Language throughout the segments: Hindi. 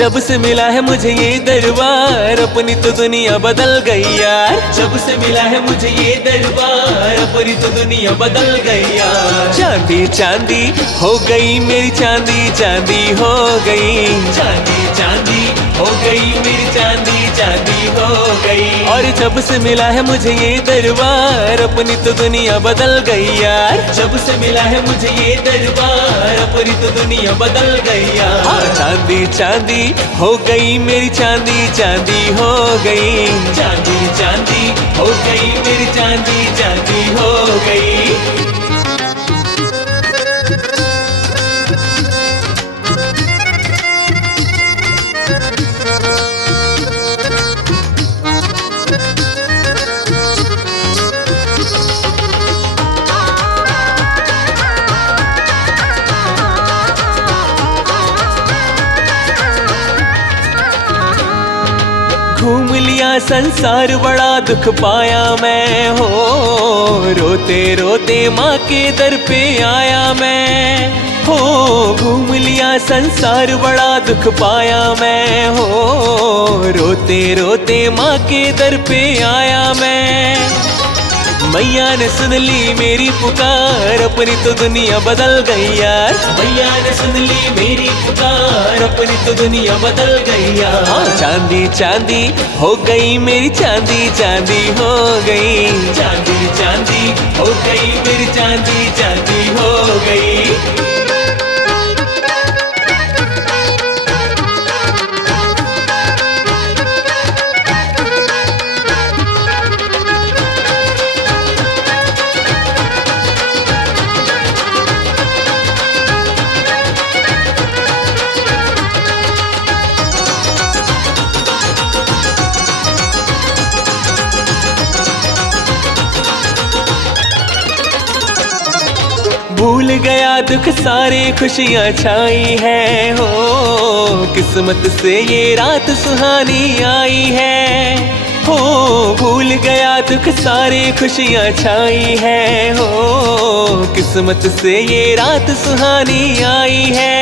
जब से मिला है मुझे ये दरबार, अपनी तो दुनिया बदल गई यार। जब से मिला है मुझे ये दरबार, अपनी तो दुनिया बदल गई यार। चांदी चांदी हो गई मेरी चांदी, चांदी हो गई। चांदी चांदी हो गई मेरी चांदी, चांदी हो गई। और जब से मिला है मुझे ये दरबार, अपनी तो दुनिया बदल गई यार। जब से मिला है मुझे ये दरबार, अपनी तो दुनिया बदल गई यार। चांदी चांदी हो गई मेरी चांदी, चांदी हो गई। चांदी चांदी हो गई मेरी चांदी, चांदी हो गई। घूम लिया संसार, बड़ा दुख पाया मैं हो। रोते रोते माँ के दर पे आया मैं हो। घूम लिया संसार, बड़ा दुख पाया मैं हो। रोते रोते माँ के दर पे आया मैं। मैया ने सुन ली मेरी पुकार, अपनी तो दुनिया बदल गई यार। मैया ने सुन ली मेरी पुकार, अपनी तो दुनिया बदल गई यार। चांदी चांदी हो गई मेरी चांदी, चांदी हो गई। चांदी चांदी हो गई मेरी चांदी, चांदी हो गई। भूल गया दुख सारे, खुशियाँ छाई है हो। किस्मत से ये रात सुहानी आई है हो। भूल गया दुख सारे, खुशियाँ छाई है हो। किस्मत से ये रात सुहानी आई है।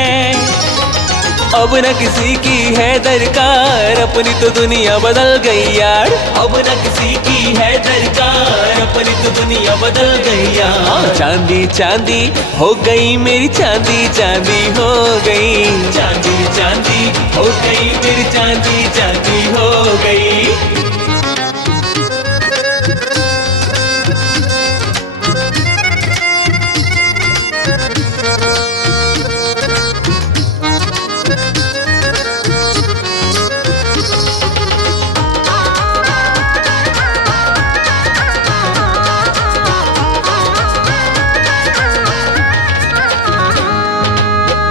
अब न किसी की है दरकार, अपनी तो दुनिया बदल गई यार। अब न किसी की है दरकार, अपनी तो दुनिया बदल गई यार। चांदी चांदी हो गई मेरी चांदी, चांदी हो गई। चांदी चांदी हो गई मेरी चांदी, चांदी हो गई।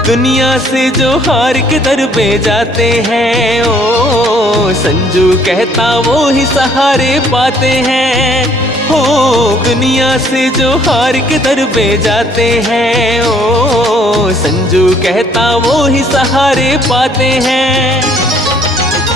दुनिया से जो हार के दर पे जाते हैं ओ, संजू कहता वो ही सहारे पाते हैं हो। दुनिया से जो हार के दर पे जाते हैं ओ, संजू कहता वो ही सहारे पाते हैं।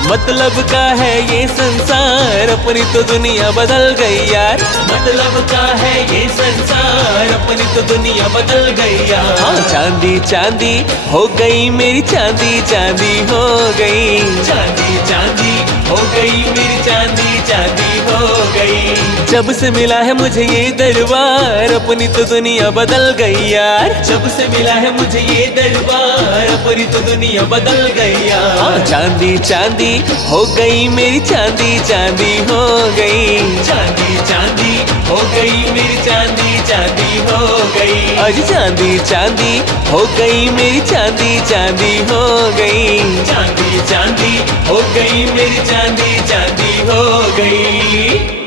मतलब का है ये संसार, अपनी तो दुनिया बदल गई यार। मतलब का है ये संसार, अपनी तो दुनिया बदल गई यार। चांदी चांदी हो गई मेरी चांदी, चांदी हो गई। चांदी चांदी हो गई मेरी चांदी, चांदी हो गई। जब से मिला है मुझे ये दरबार, अपनी तो दुनिया बदल गई यार। जब से मिला है मुझे ये दरबार, अपनी तो दुनिया बदल गई यार। चांदी चांदी हो गई मेरी चांदी, चांदी हो गई। चांदी चांदी हो गई मेरी चांदी, चांदी हो गई। आज चांदी चांदी हो गई मेरी चांदी, चांदी हो गई। चांदी चांदी हो गई मेरी चांदी, चांदी हो गई।